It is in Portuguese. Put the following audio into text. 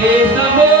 que também